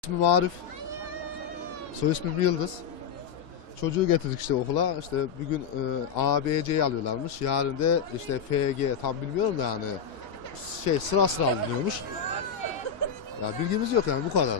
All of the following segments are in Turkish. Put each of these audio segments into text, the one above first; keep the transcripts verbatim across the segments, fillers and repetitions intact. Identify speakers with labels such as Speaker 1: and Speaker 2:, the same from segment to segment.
Speaker 1: İsmim Arif. Soy ismim Yıldız. Çocuğu getirdik işte okula. İşte bugün e, A, B, C'yi alıyorlarmış. Yarın da işte F, G tam bilmiyorum da yani şey sıra sıra alınıyormuş. Ya bilgimiz yok yani bu kadar.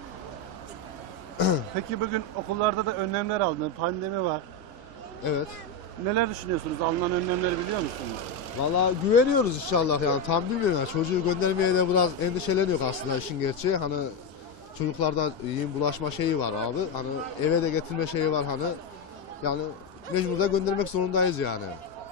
Speaker 2: Peki bugün okullarda da önlemler alındı. Pandemi var.
Speaker 1: Evet.
Speaker 2: Neler düşünüyorsunuz? Alınan önlemleri biliyor musunuz?
Speaker 1: Vallahi güveniyoruz inşallah yani tam bilmiyorum yani çocuğu göndermeye de biraz endişeleniyor aslında işin gerçeği. Hani çocuklarda yiyin bulaşma şeyi var abi. Hani eve de getirme şeyi var hani. Yani mecbur da göndermek zorundayız yani.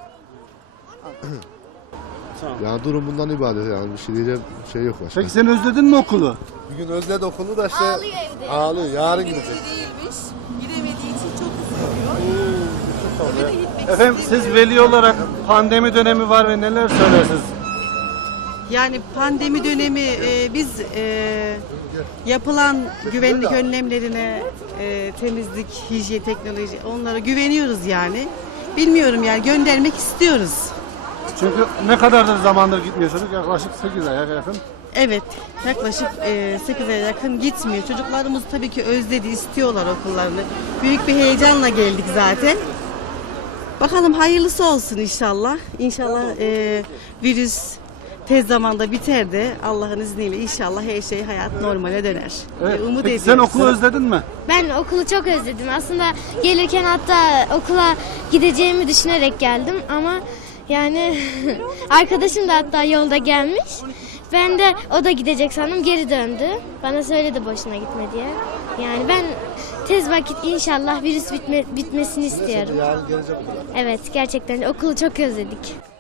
Speaker 2: Tamam.
Speaker 1: Yani durum bundan ibaret yani bir şey diyeceğim şey yok başka.
Speaker 2: Peki sen özledin mi okulu?
Speaker 1: Bugün özledi okulu da işte
Speaker 3: Ağlıyor evde.
Speaker 1: ağlıyor yarın
Speaker 3: Bilinçli
Speaker 1: gidecek.
Speaker 3: değilmiş. Gidemediği için çok üzülüyor. Eve de gitmek
Speaker 2: Efendim siz
Speaker 3: istemiyor.
Speaker 2: veli olarak pandemi dönemi var ve neler söylersiniz?
Speaker 4: Yani pandemi dönemi e, biz e, yapılan güvenlik önlemlerine, e, temizlik, hijyen, teknoloji onlara güveniyoruz yani. Bilmiyorum yani göndermek istiyoruz.
Speaker 2: Çünkü ne kadardır zamandır gitmiyor çocuk? Yaklaşık sekiz aya yakın.
Speaker 4: Evet, yaklaşık e, sekiz aya yakın gitmiyor. Çocuklarımız tabii ki özledi, istiyorlar okullarını. Büyük bir heyecanla geldik zaten. Bakalım hayırlısı olsun inşallah. İnşallah e, virüs tez zamanda biter de Allah'ın izniyle inşallah her şey hayat normale döner.
Speaker 2: Evet.
Speaker 4: E, umut
Speaker 2: Peki
Speaker 4: ediyoruz.
Speaker 2: sen okulu özledin mi?
Speaker 5: Ben okulu çok özledim. Aslında gelirken hatta okula gideceğimi düşünerek geldim ama yani arkadaşım da hatta yolda gelmiş. Ben de o da gidecek sandım geri döndü. Bana söyledi boşuna gitme diye. Yani ben tez vakit inşallah virüs bitme, bitmesini istiyorum.
Speaker 1: Yarın gelecek okula.
Speaker 5: Evet gerçekten okulu çok özledik.